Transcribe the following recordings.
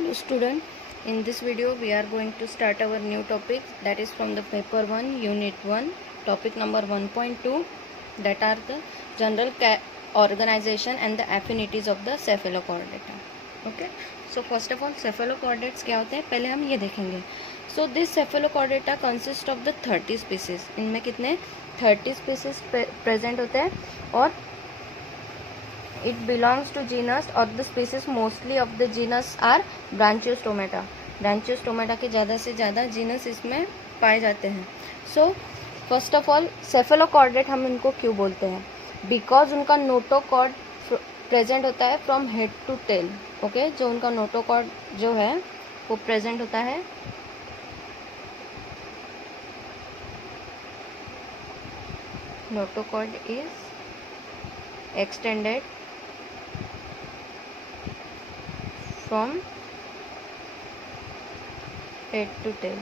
Hello student, in this video we are going to start our new topic, that is from the paper 1 unit 1 topic number 1.2, that are the general organization and the affinities of the cephalochordata. Okay, so first of all cephalochordates क्या होते हैं पहले हम ये देखेंगे. So this cephalochordata consist of the 30 species. इनमें कितने 30 species present होते हैं और it belongs to genus or the species mostly of the genus are Branchiostomata. Branchiostomata के ज़्यादा से ज़्यादा जीनस इसमें पाए जाते हैं. So first of all cephalochordate हम इनको क्यों बोलते हैं? Because उनका नोटोकॉर्ड प्रेजेंट होता है from head to tail. Okay, जो उनका नोटोकॉर्ड जो है वो प्रेजेंट होता है notochord is extended from head to tail.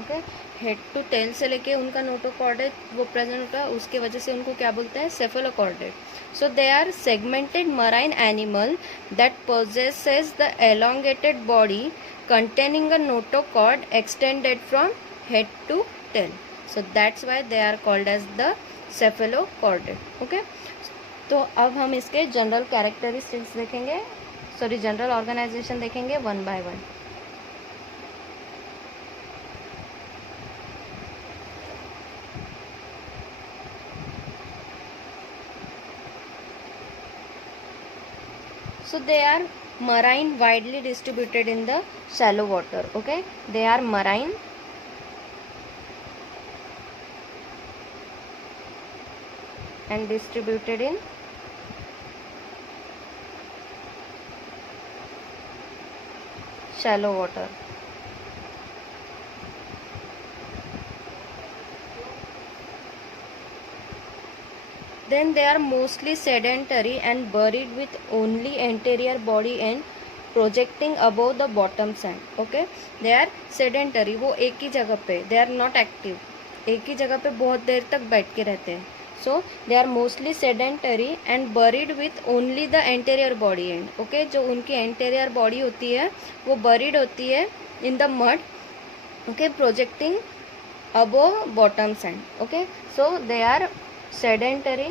Okay, head to tail से लेके उनका नोटोकॉर्डेट वो प्रेजेंट होता है, उसके वजह से उनको क्या बोलते हैं? Cephalochordate. So they are segmented marine animal that possesses the elongated body containing a notochord extended from head to tail. So that's why they are called as the cephalochordate. Okay, तो अब हम इसके जनरल कैरेक्टरिस्टिक्स देखेंगे, sorry general organisation देखेंगे one by one. So they are marine, widely distributed in the shallow water. Okay, they are marine and distributed in shallow water. Then they are mostly sedentary and buried with only anterior body end projecting above the bottom sand. Okay, they are sedentary, वो एक ही जगह पे, they are not active, एक ही जगह पे बहुत देर तक बैठ के रहते हैं. So they are mostly sedentary and buried with only the anterior body end. Okay, जो उनकी anterior body होती है वो buried होती है in the mud. Okay, projecting above bottom sand. Okay, so they are sedentary,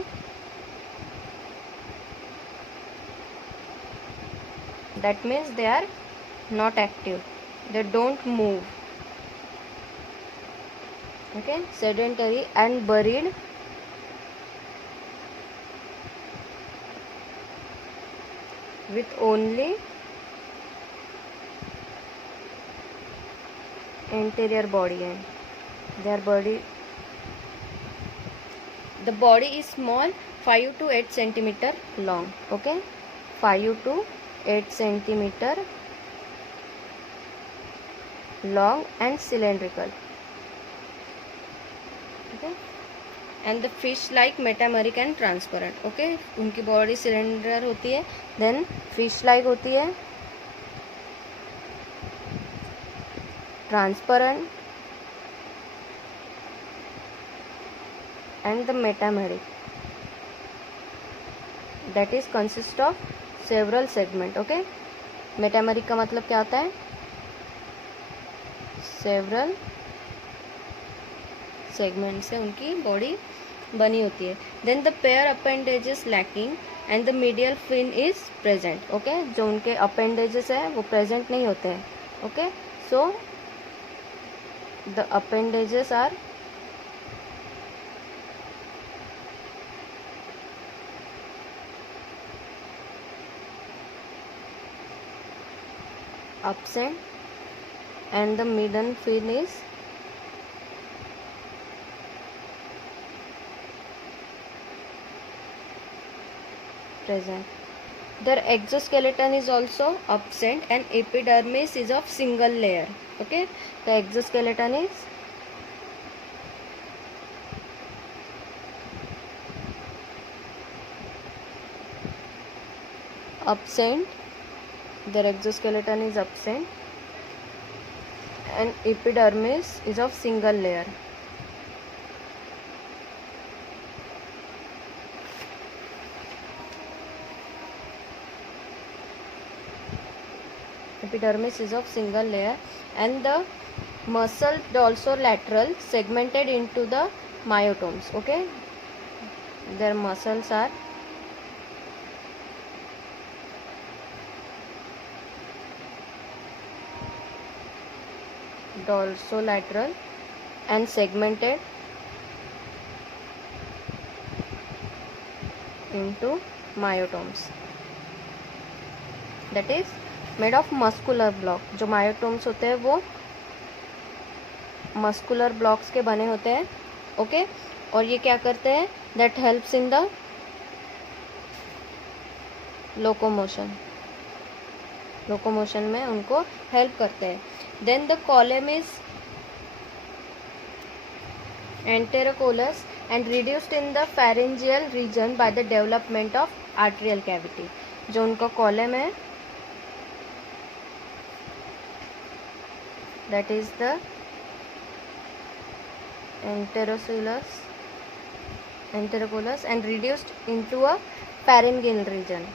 that means they are not active, they don't move. Okay, sedentary and buried with only anterior body end. Their body, the body is small, 5 to 8 centimeter long. Okay, 5 to 8 centimeter long and cylindrical. Okay, and the fish like metameric and transparent. Okay, उनकी body cylinder होती है, then fish like होती है, transparent and the metameric, that is consist of several segment. Okay, metameric का मतलब क्या होता है? several segment से उनकी बॉडी बनी होती है. then the pair appendages lacking and the medial fin is present. okay, जो उनके appendages है वो present नहीं होते हैं. okay, so the appendages are absent and the median fin is present. Their exoskeleton is also absent and epidermis is of single layer. Okay, the exoskeleton is absent, their exoskeleton is absent and epidermis is of single layer. epidermis is of single layer, and the muscle dorsolateral segmented into the myotomes. Okay, their muscles are dorsolateral and segmented into myotomes. That is made of muscular block. जो myotomes होते हैं वो muscular blocks के बने होते हैं. ओके, और ये क्या करते हैं? That helps in the locomotion में उनको हेल्प करते हैं. Then the column is enterocolous and reduced in the pharyngeal region by the development of arterial cavity. जो उनका कॉलम है, that is the enterocolous and reduced into a pharyngeal region.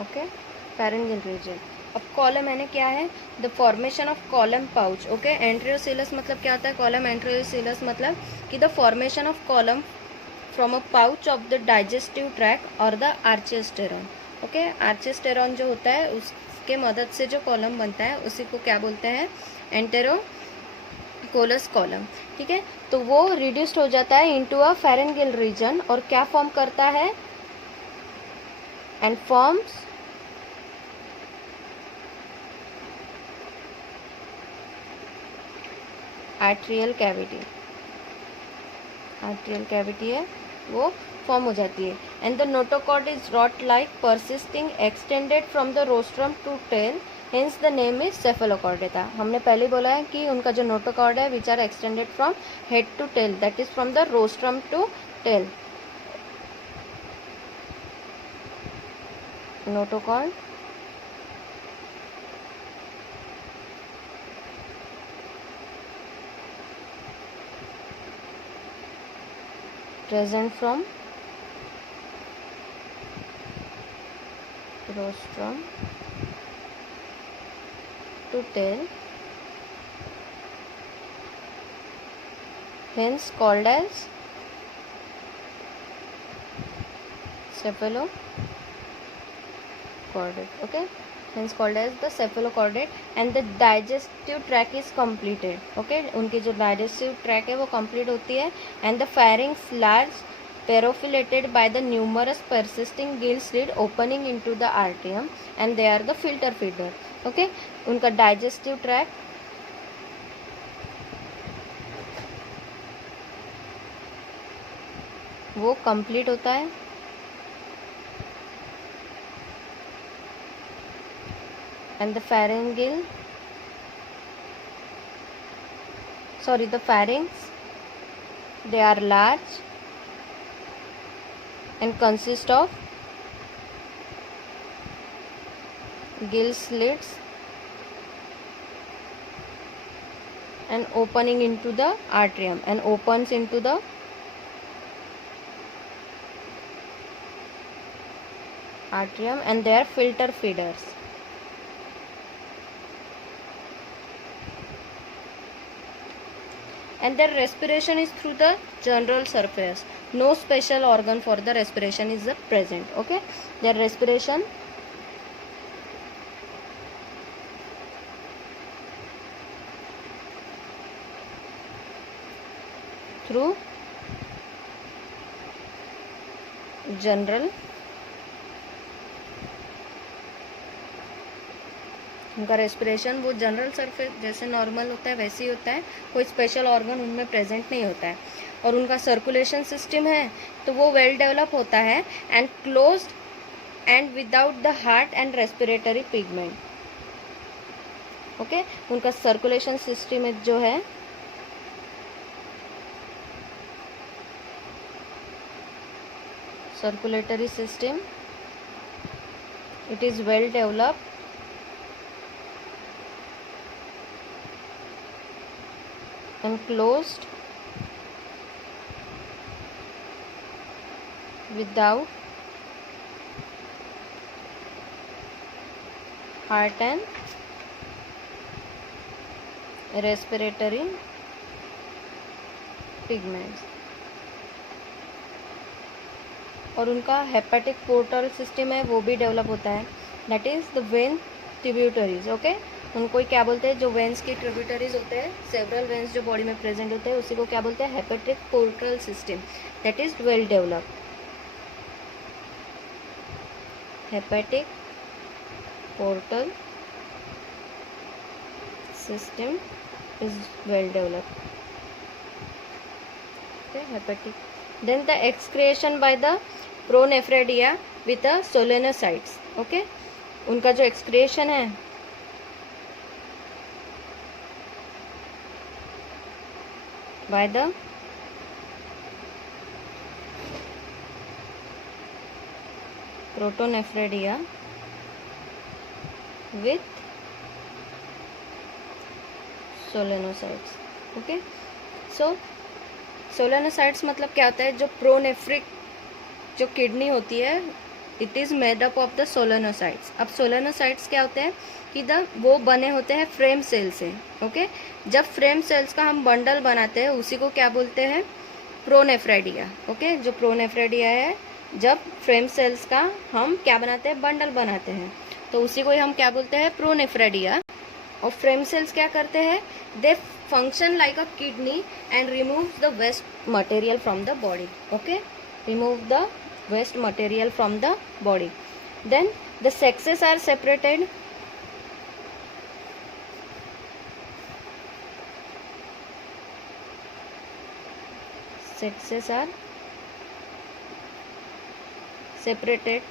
Okay, pharyngeal region. अब coelom मैंने क्या है? The formation of coelom pouch. Okay, enterocoelous मतलब क्या होता है? कॉलम एंट्रियोसिलस मतलब कि the formation of coelom from a pouch of the digestive tract और द आर्चेस्टेरॉन. ओके, आर्चेस्टेरॉन जो होता है उसके मदद से जो कॉलम बनता है उसी को क्या बोलते हैं? एंटेरोकोलस कॉलम. ठीक है, तो वो रिड्यूस्ड हो जाता है इनटू अ pharyngeal रीजन और क्या फॉर्म करता है? And forms atrial cavity. Atrial cavity है वो फॉर्म हो जाती है. And the notochord is rod like persisting extended from the rostrum to tail, hence the name is cephalochordata. हमने पहले बोला है कि उनका जो नोटोकॉर्ड है which are extended from head to tail, that is from the rostrum to tail. Notochord present from rostrum to tail, hence called as cephalochordate. Okay, hence called as the cephalochordate. And the digestive tract is completed. Okay, उनकी जो digestive tract है वो complete होती है. And the pharynx large perforated by the numerous persisting gill slit opening into the atrium, and they are the filter feeder. Okay, उनका digestive tract वो complete होता है. And the pharynx, they are large and consist of gill slits and opening into the atrium and opens into the atrium, and they are filter feeders. And their respiration is through the general surface. No special organ for the respiration is present. Okay, their respiration through general, उनका रेस्पिरेशन वो general surface जैसे नॉर्मल होता है वैसे ही होता है, कोई special organ उनमें प्रेजेंट नहीं होता है. और उनका सर्कुलेशन सिस्टम है तो वो वेल डेवलप होता है and closed end without the heart and respiratory pigment. Okay, उनका सर्कुलेशन सिस्टम जो है circulatory system, it is well developed enclosed without heart and respiratory pigments. और उनका हेपेटिक पोर्टल सिस्टम है वो भी डेवलप होता है, that is the when tributaries. Okay, उनको क्या बोलते हैं, जो वेन्स की ट्रिब्यूटरीज होते हैं, सेवरल वेन्स जो बॉडी में प्रेजेंट होते हैं, उसी को क्या बोलते हैं, hepatic portal system, that is well developed. Hepatic portal system is well developed. Okay, hepatic. Then the excretion by the pronephridia with the solenocytes. Okay, उनका जो excretion है by the protonephridia with solenocytes. Okay, सो सोलेनोसाइट्स मतलब क्या होता है, जो प्रोनेफ्रिक जो किडनी होती है, it is made up of the solenocytes. अब सोलेनोसाइट्स क्या होते हैं कि वो बने होते हैं फ्रेम सेल से. ओके, जब फ्रेम सेल्स का हम बंडल बनाते हैं उसी को क्या बोलते हैं, प्रोनेफ्रेडिया. ओके, जो प्रोनेफ्रेडिया है, जब फ्रेम सेल्स का हम क्या बनाते हैं, बंडल बनाते हैं, तो उसी को हम क्या बोलते हैं, प्रोनेफ्रेडिया. और फ्रेम सेल्स क्या करते हैं, they function like a kidney and remove the waste material from the body. Okay, remove the waste material from the body. Then the sexes are separated. Sexes are separated.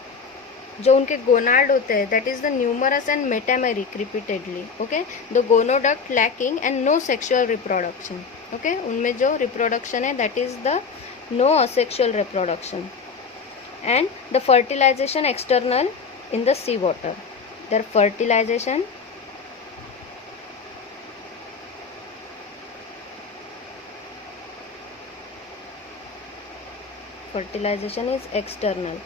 जो उनके gonad होते हैं, that is the numerous and metameric repeatedly. Okay, the gonoduct lacking and no sexual reproduction. Okay, उनमें जो reproduction है that is the no asexual reproduction. And the fertilization external in the C water. There fertilization is external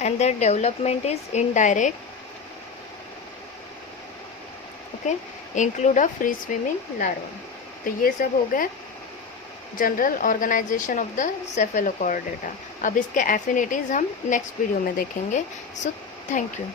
and their development is indirect. Okay, include a free swimming larva. तो ये सब हो गए general organization of the cephalochordata. अब इसके affinities हम next video में देखेंगे. So thank you.